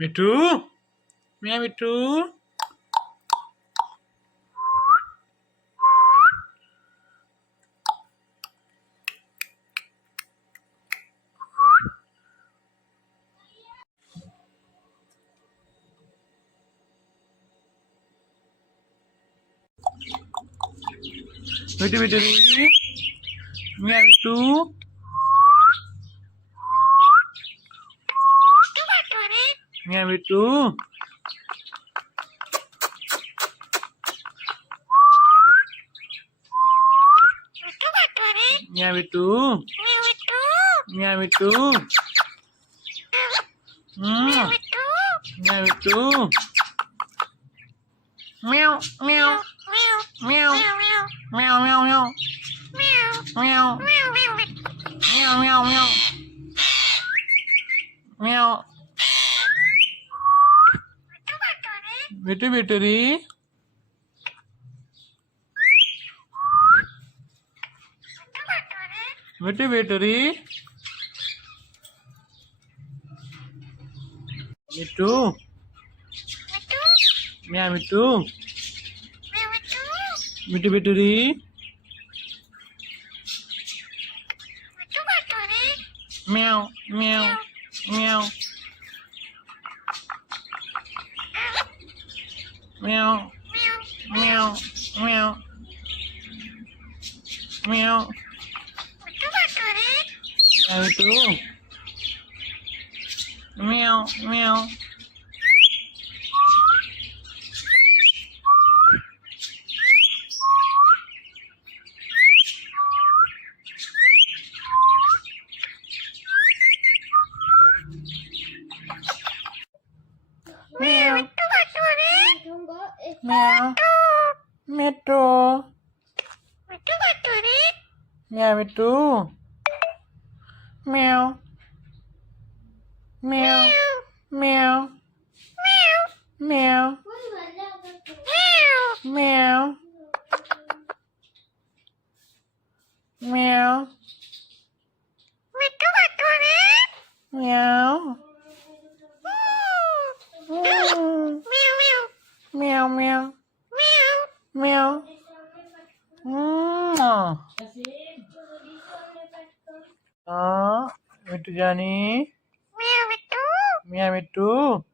मिठू मिया मिठू मिठू मिठू मिया मिठू मिया मिठू मिया मिठू मिया मिठू मिया मिठू म्याऊ म्याऊ म्याऊ म्याऊ म्याऊ म्याऊ म्याऊ म्याऊ म्याऊ म्याऊ म्याऊ मिठू मिठू री मिठू मिठू री मिठू मिया मिठू मिठू मिठू री म्याऊ म्याऊ म्याऊ म्याऊ म्याऊ म्याऊ म्याऊ मिठू म्याऊ म्याऊ Meow. Mitu. Meow Mitu. Meow. Meow. Meow. Meow. Meow. Meow. Meow. Meow meow. Meow. Mitu Jani. Meow Mitu.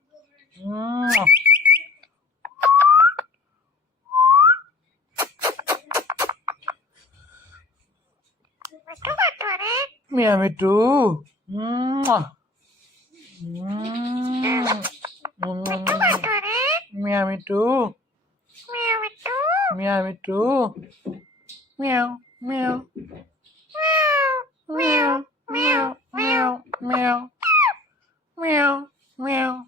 Meow Mitu. Meow Mitu. Meow Mitu. Meow meow. Meow meow meow meow. Meow meow.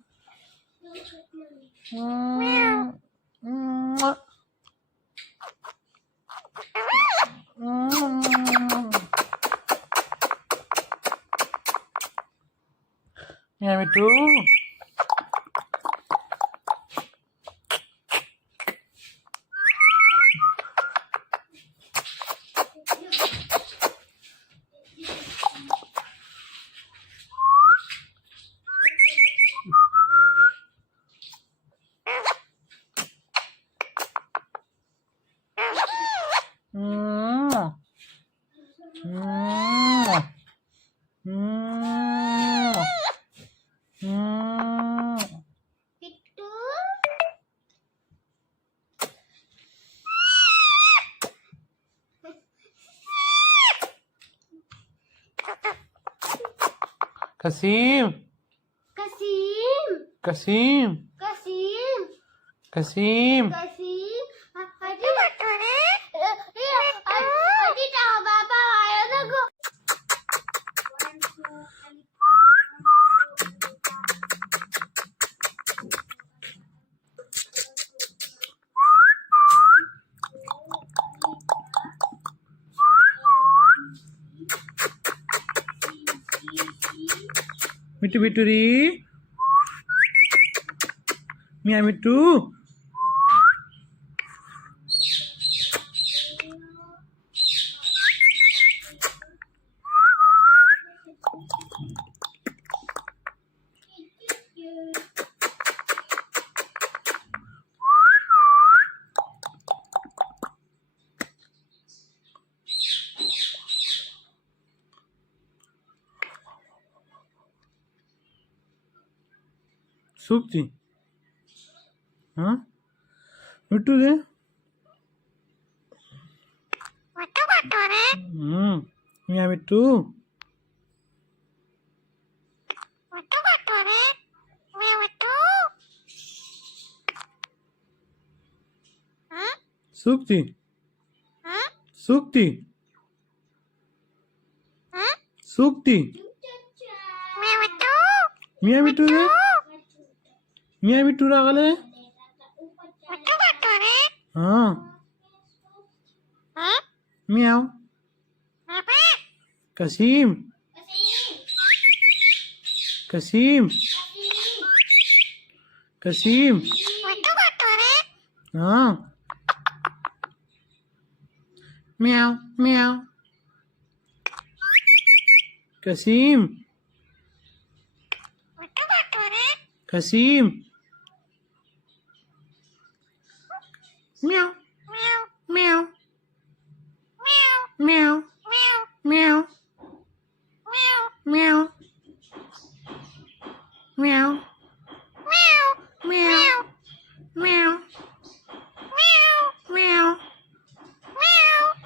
Meow Mitu. Kasim. Kasim. Kasim. Kasim. Kasim. Kasim. Hadi hadi tahu bapa ayo tunggu. মিটু বিটুরি মিয়া মিটু সুক্তি হ্যাঁ মিটু দে মিয়া মিটু সুক্তি সুক্তি সুক্তি মিয়া মিটু দে মিয়া মিটু রাগালে हाँ म्याओ कसीम कसीम कसीम हाँ म्याओ म्याओ कसीम कसीम म्याओ म्याओ म्याओ म्याओ म्याओ म्याओ म्याओ म्याओ म्याओ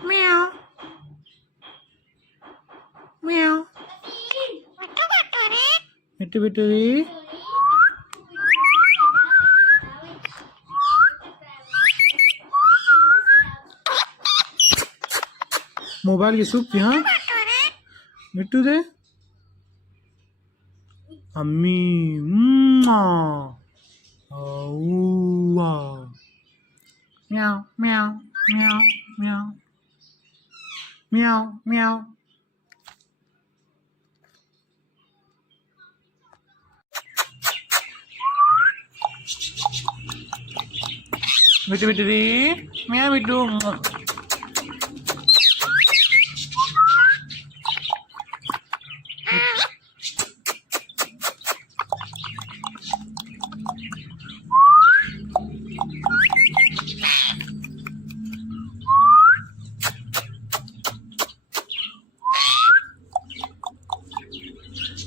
म्याओ म्याओ मिट्टू बिट्टूरी मोबाइल की सूखती हाँ मिट्टू दे अम्मी म्याओ म्याओ म्याओ म्याओ म्याओ म्याओ मिट्टू मिट्टू दी म्याओ मिट्टू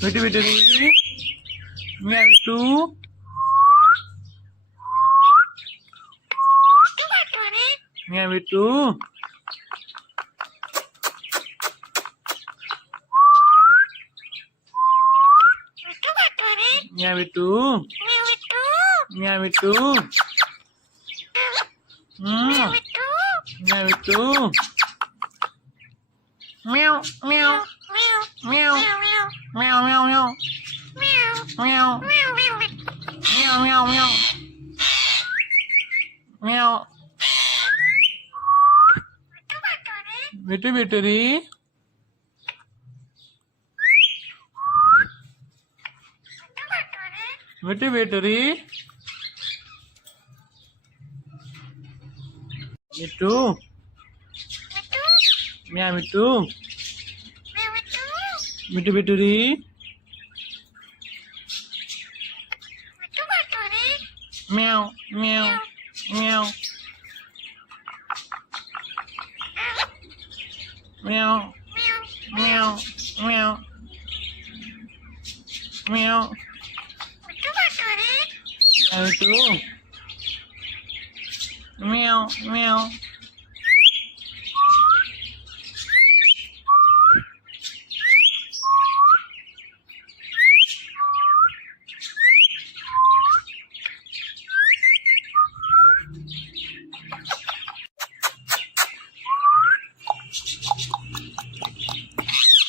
मिट्टू मिट्टू दी मिया मिट्टू मिया मिट्टू मिया मिट्टू मिया मिट्टू मिया मिट्टू म्याओ म्याओ म्याओ म्याओ म्याओ म्याओ म्याओ म्याओ म्याओ म्याओ म्याओ मिट्टू बिट्टूरी मिट्टू बिट्टूरी मिट्टू म्या मिट्टू मिट्टू बिट्टूरी म्याओ म्याओ म्याओ म्याओ म्याओ म्याओ म्याओ मिट्टू म्याओ म्याओ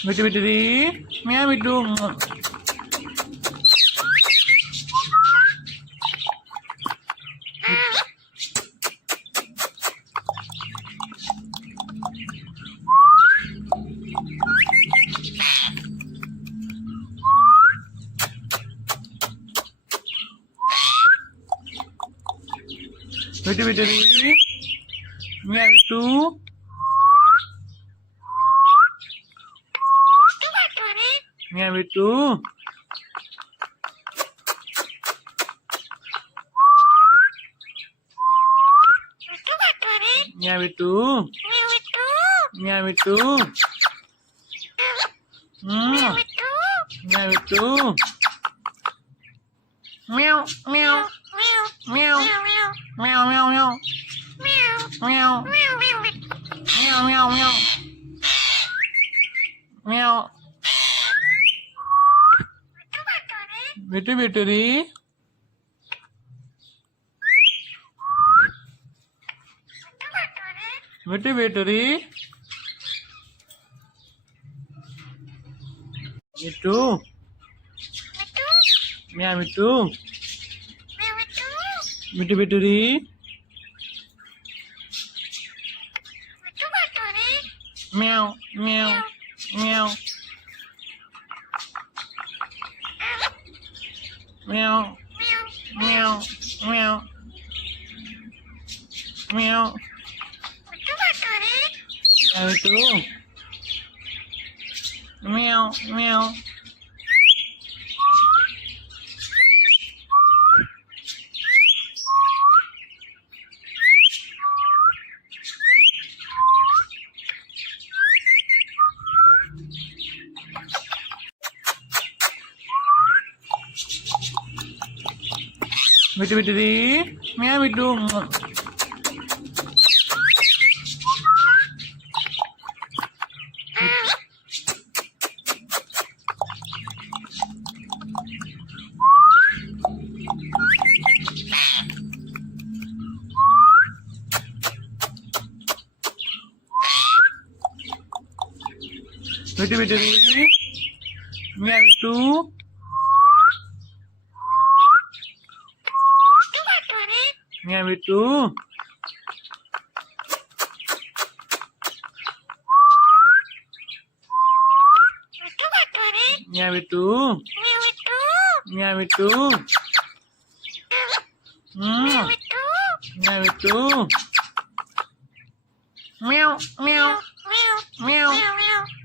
मिट्टू मिट्टू दी मिया मिट्टू Bitty bitty. Meow two. Meow two. Meow two. Meow two. Meow two. Meow meow. Meow meow meow meow meow meow meow meow meow. Bitty bitty. Bitty bitty. Me too. Meow me too. Bitty bitty. Meow meow meow meow meow meow meow. Meow too. Meow meow. Bitty bitty. Meow too. Bitty bitty. Meow too. Meow too. Meow too. Meow too. Meow too. Meow meow meow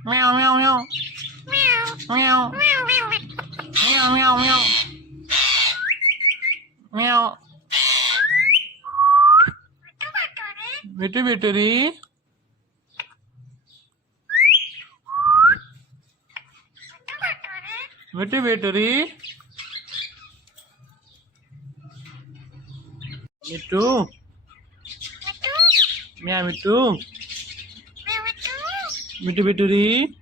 meow meow meow meow meow meow meow meow. Bitty bitty. Bitty bitty. Me too. Meow me too. Bitty bitty.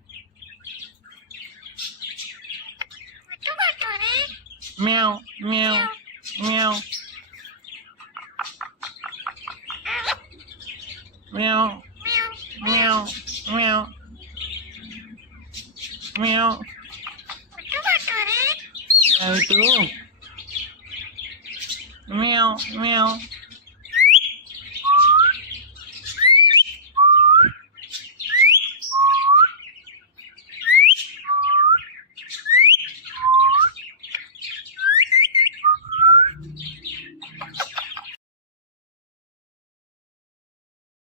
Meow meow meow meow meow meow meow. Meow too. Meow meow